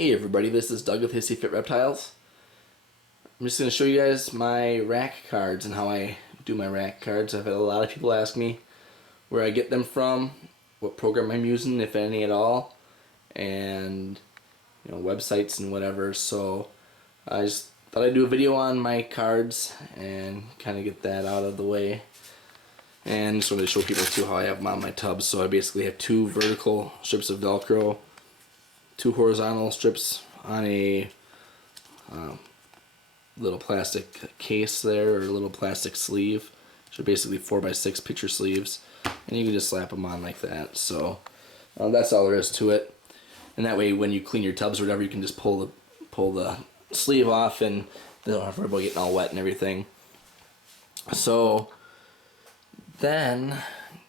Hey everybody, this is Doug with Hissy Reptiles. I'm just going to show you guys my rack cards and how I do my rack cards. I've had a lot of people ask me where I get them from, what program I'm using, if any at all, and websites and whatever. So I just thought I'd do a video on my cards and kind of get that out of the way. And just wanted to show people too how I have them on my tubs. So I basically have two vertical strips of Velcro, two horizontal strips on a little plastic case there, or a little plastic sleeve. So basically 4x6 picture sleeves, and you can just slap them on like that. So that's all there is to it. And that way, when you clean your tubs or whatever, you can just pull the sleeve off, and they don't have to worry about getting all wet and everything. So then,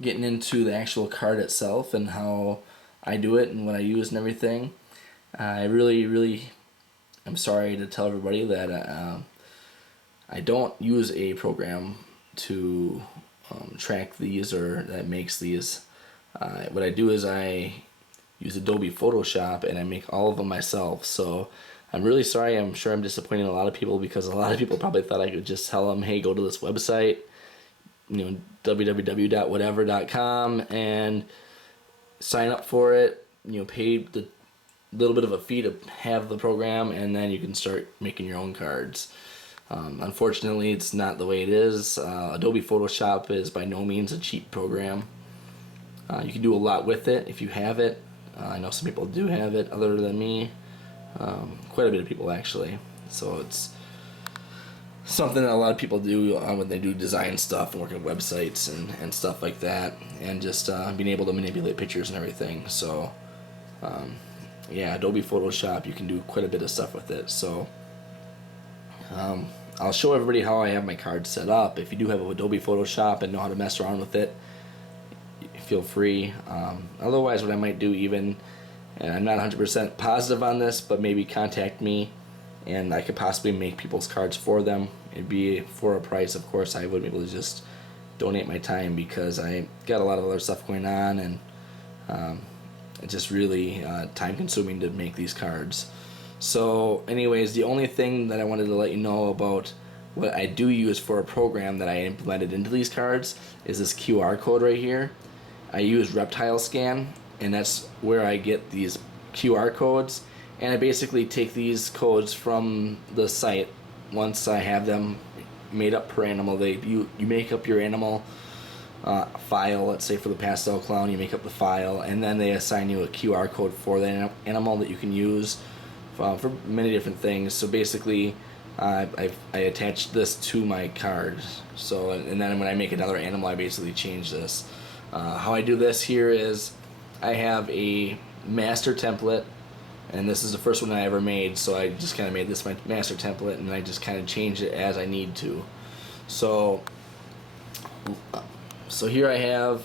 getting into the actual card itself and how I do it and what I use and everything. I really am sorry to tell everybody that I don't use a program to track these or that makes these. What I do is I use Adobe Photoshop and I make all of them myself. So I'm really sorry. I'm sure I'm disappointing a lot of people, because a lot of people probably thought I could just tell them, hey, go to this website, www.whatever.com, and sign up for it, pay the little bit of a fee to have the program, and then you can start making your own cards. Unfortunately, it's not the way it is. Adobe Photoshop is by no means a cheap program. You can do a lot with it if you have it. I know some people do have it other than me. Quite a bit of people actually. So it's something that a lot of people do when they do design stuff and work on websites and stuff like that, and just being able to manipulate pictures and everything. So yeah, Adobe Photoshop, you can do quite a bit of stuff with it. So I'll show everybody how I have my cards set up. If you do have Adobe Photoshop and know how to mess around with it, feel free. Otherwise, what I might do, even, and I'm not 100% positive on this, but maybe contact me and I could possibly make people's cards for them. It'd be for a price, of course. I wouldn't be able to just donate my time, because I got a lot of other stuff going on, and it's just really time consuming to make these cards. So anyways, the only thing that I wanted to let you know about what I do use for a program that I implemented into these cards is this QR code right here. I use Reptile scan, and that's where I get these QR codes. And I basically take these codes from the site. Once I have them made up per animal, you make up your animal file. Let's say for the pastel clown, you make up the file, and then they assign you a QR code for the animal that you can use for many different things. So basically, I attach this to my card. So, and then when I make another animal, I basically change this. How I do this here is I have a master template. And this is the first one I ever made, so I just kind of made this my master template, and I just kind of change it as I need to. So here I have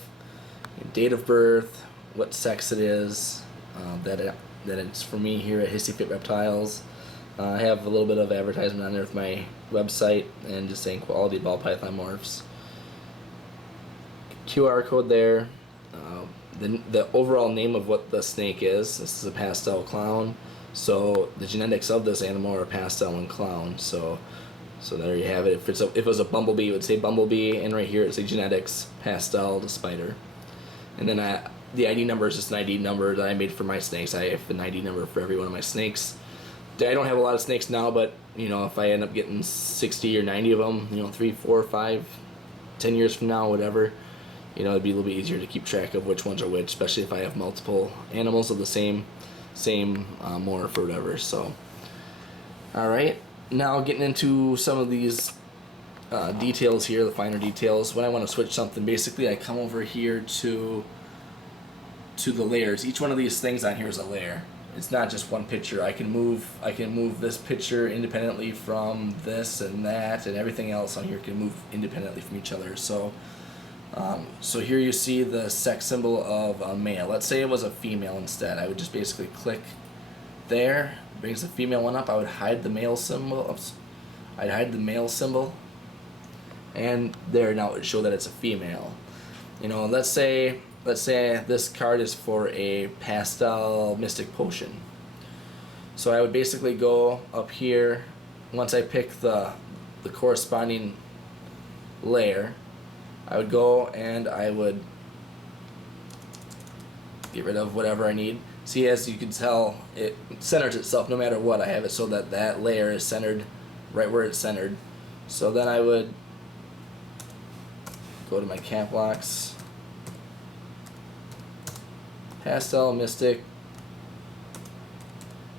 date of birth, what sex it is, that it's for me here at Hissy Reptiles. I have a little bit of advertisement on there with my website, and just saying quality ball python morphs. QR code there. The overall name of what the snake is. This is a pastel clown, so the genetics of this animal are pastel and clown. So there you have it. If it was a bumblebee, it would say bumblebee, and right here it would say genetics pastel to spider. And then the ID number is just an ID number that I made for my snakes. I have an ID number for every one of my snakes. I don't have a lot of snakes now, but if I end up getting 60 or 90 of them, 3, 4, 5, 10 years from now, whatever, it'd be a little bit easier to keep track of which ones are which, especially if I have multiple animals of the same morph or whatever. So, alright, now getting into some of these details here, the finer details. When I want to switch something, basically I come over here to the layers. Each one of these things on here is a layer. It's not just one picture. I can move this picture independently from this and that, and everything else on here can move independently from each other. So here you see the sex symbol of a male. Let's say it was a female instead. I would just basically click there, brings the female one up. I would hide the male symbol. Oops. I'd hide the male symbol, and there, now it would show that it's a female. Let's say this card is for a pastel mystic potion. So I would basically go up here once I pick the corresponding layer. I would go and I would get rid of whatever I need. See, as you can tell, it centers itself no matter what. I have it so that that layer is centered right where it's centered. So then I would go to my cap locks, pastel, mystic,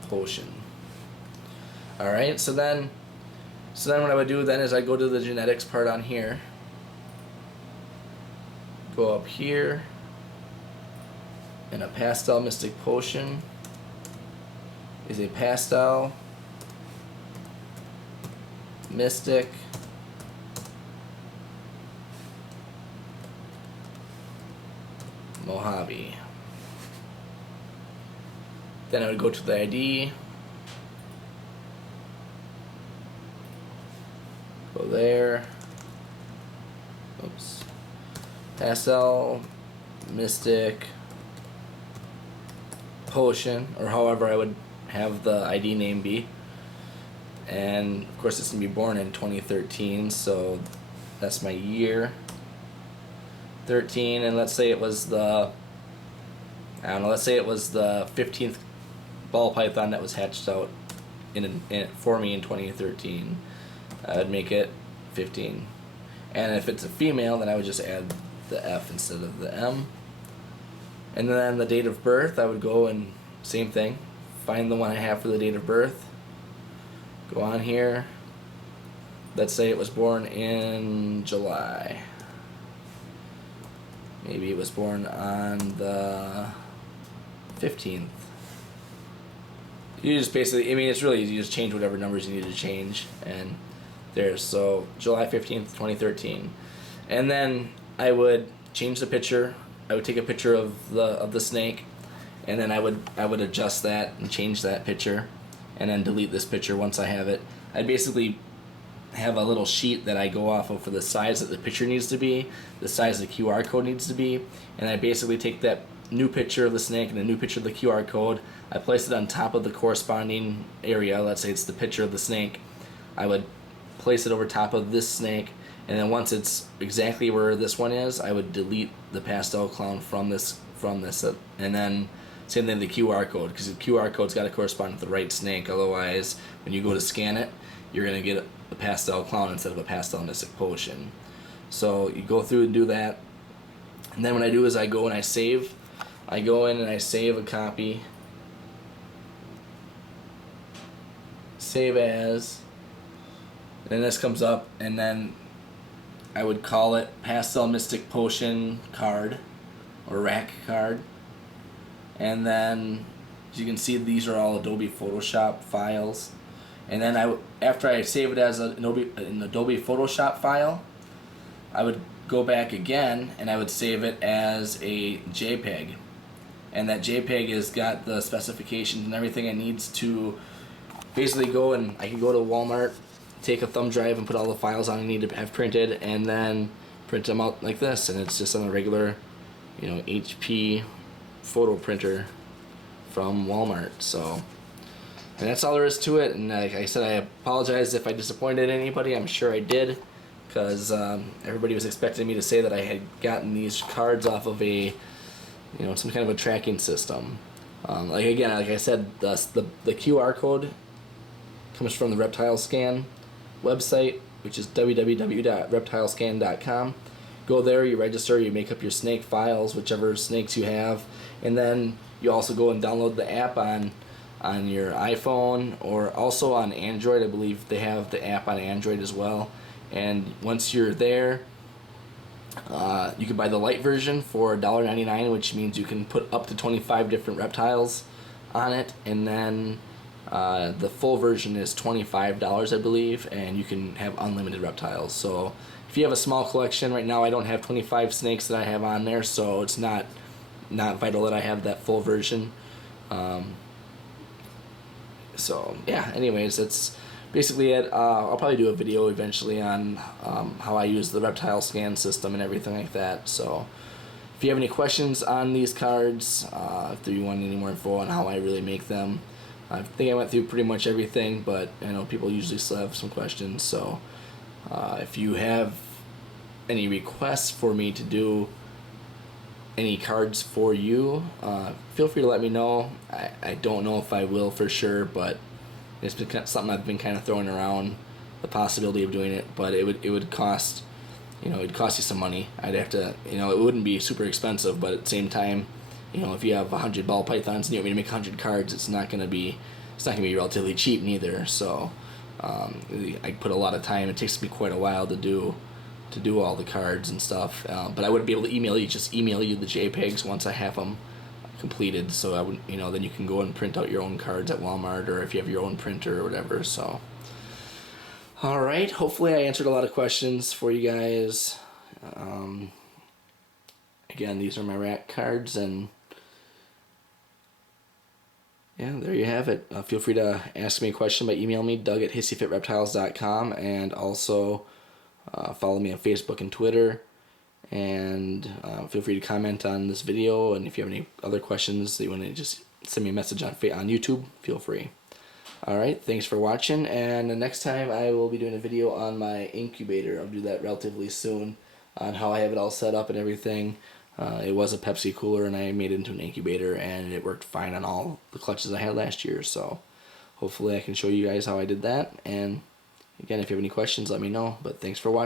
potion. Alright, so then what I would do then is I go to the genetics part on here, go up here, and a pastel mystic potion is a pastel mystic Mojave. Then I would go to the ID, go there, oops, pastel mystic potion, or however I would have the ID name be. And of course it's going to be born in 2013, so that's my year, 13, and let's say it was the, I don't know, let's say it was the 15th ball python that was hatched out for me in 2013. I would make it 15. And if it's a female, then I would just add the F instead of the M. And then the date of birth, I would go and same thing, find the one I have for the date of birth, go on here, let's say it was born in July, maybe it was born on the 15th. You just basically, I mean, it's really easy, you just change whatever numbers you need to change, and there's, so July 15th, 2013. And then I would change the picture. I would take a picture of the snake, and then I would adjust that and change that picture, and then delete this picture once I have it. I'd basically have a little sheet that I go off of for the size that the picture needs to be, the size the QR code needs to be, and I basically take that new picture of the snake and a new picture of the QR code, I place it on top of the corresponding area. Let's say it's the picture of the snake. I would place it over top of this snake, and then once it's exactly where this one is, I would delete the pastel clown from this, and then same thing with the QR code, because the QR code's got to correspond with the right snake. Otherwise, when you go to scan it, you're gonna get a pastel clown instead of a pastel mystic potion. So you go through and do that, and then what I do is I go and I save. I go in and I save a copy, save as, and then this comes up, and then I would call it Pastel Mystic Potion card, or rack card. And then, as you can see, these are all Adobe Photoshop files. And then after I save it as an Adobe Photoshop file, I would go back again and I would save it as a JPEG. And that JPEG has got the specifications and everything it needs to basically go, and I can go to Walmart, take a thumb drive and put all the files on I need to have printed, and then print them out like this, and it's just on a regular, HP photo printer from Walmart. So, and that's all there is to it. And like I said, I apologize if I disappointed anybody. I'm sure I did, because everybody was expecting me to say that I had gotten these cards off of a, some kind of a tracking system. Like I said, the QR code comes from the Reptile Scan website, which is www.reptilescan.com. Go there, you register, you make up your snake files, whichever snakes you have, and then you also go and download the app on your iPhone, or also on Android. I believe they have the app on Android as well. And once you're there, you can buy the light version for $1.99, which means you can put up to 25 different reptiles on it, and then the full version is $25, I believe, and you can have unlimited reptiles. So if you have a small collection, right now I don't have 25 snakes that I have on there, so it's not vital that I have that full version. So yeah, anyways, that's basically it. I'll probably do a video eventually on how I use the Reptile Scan system and everything like that. So if you have any questions on these cards, if you want any more info on how I really make them, I think I went through pretty much everything, but I know people usually still have some questions. So if you have any requests for me to do any cards for you, feel free to let me know. I don't know if I will for sure, but it's been something I've been kind of throwing around, the possibility of doing it. But it would cost, it'd cost you some money. I'd have to, it wouldn't be super expensive, but at the same time, if you have 100 ball pythons and you want me to make 100 cards, it's not gonna be relatively cheap neither. So I put a lot of time. It takes me quite a while to do all the cards and stuff. But I wouldn't be able to email you the JPEGs once I have them completed. So I would, then you can go and print out your own cards at Walmart, or if you have your own printer or whatever. So, all right. Hopefully, I answered a lot of questions for you guys. Again, these are my rack cards, and yeah, there you have it. Feel free to ask me a question by email me, Doug@HissyFitReptiles.com, and also follow me on Facebook and Twitter, and feel free to comment on this video. And if you have any other questions that you want to just send me a message on YouTube, feel free. All right, thanks for watching, and the next time I will be doing a video on my incubator. I'll do that relatively soon, on how I have it all set up and everything. It was a Pepsi cooler, and I made it into an incubator, and it worked fine on all the clutches I had last year. So hopefully I can show you guys how I did that. And again, if you have any questions, let me know. But thanks for watching.